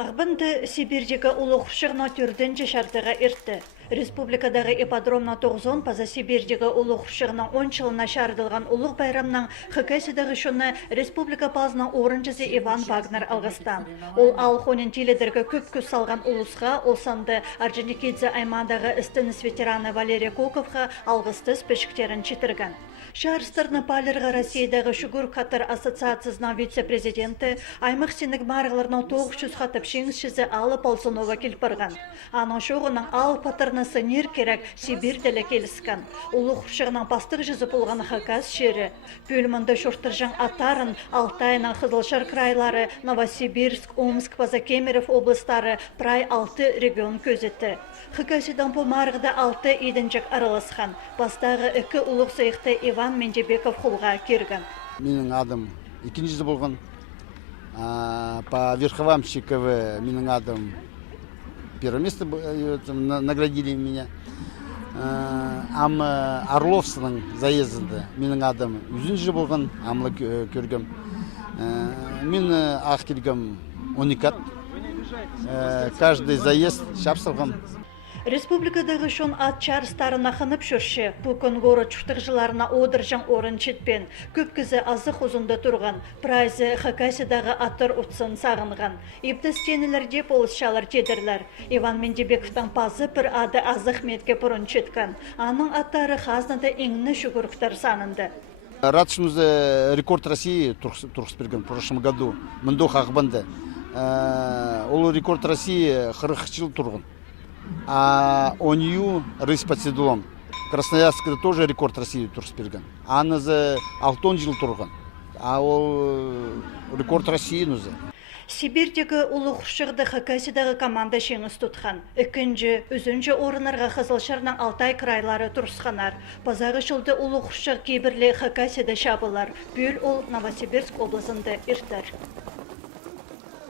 Ағбынды Сибирдегі улық шығына түрдінші шартыға иртті. Республикадағы ипподромна 90 паза Сибирдегі улық шығына 10 жылына шардылған улық байрамның хыкайсыдағы шыны республика пазының орынчысы Иван Вагнер алғыстан. Ол алхонен теледергі көп көз салған улысға, олсанды Орджоникидзе аймандағы істініс ветераны Валерия Коковға алғысты спешіктерін читірген. Шарыстарны палырға Россиядағы Шүгір Қатыр ассоциациясының вице-президенті аймақ сенік марғыларының 900 қатып шеңізшізі алып Алсынова келпірген. Аның шоғының ал патырнысы нер керек Сибирділі келіскен. Улық шығының пастық жүзі болған хаказ шері. Бөлімінді шұрттыржан атарын Алтайының Қызылшар крайлары, Новосибирск, Омск, Пазакемеров облыстары прай 6 регион көзетті. Хакасидан бұл марғыда 6 едінжік араласқан. Бастағы 2 улық сайықты Иван Мендебеков құлға керген. Менің адым екіншісі болған. По верховам ШКВ менің адым первое место наградили меня. Орловсының заездінде менің адым үзінші болған, амлы көргім. Мен ақ келгім уникат. Каждый заезд шапсылғым. Республикадағы шон ат чарыстарына қынып жүрші, бұкын ғоры чүқтіғжыларына одыржан орын четпен, көп кізі азық ұзында тұрған, прайзы Хакасиядағы аттыр ұтсын сағынған. Епті стенілерде полысшалар тедірлер. Иван Мендебековтан пазы бір ады азық метке бұрын четкен. Аның аттары қазнады еңіні шүгіріктер санынды. Рад, что мы рекорд России в прошлом году. Мындох Ахбанды. Ол рекорд России 40 жыл тұрғын. А онью рысь под седлом. Красноярская тоже рекорд России турспирган. Аны за 6 жыл тұрған. А ол рекорд России нұзы. Сибирдегі улық шырды Хакасиядағы команда шеңіз тұтқан. Үкінжі, үзінші орынарға Қызылшарның Алтай крайлары тұрсқанар. Пазағы жылды улық шыр кейбірлі Хакасияда шабылар. Бөл ол Новосибирск облысында иртер.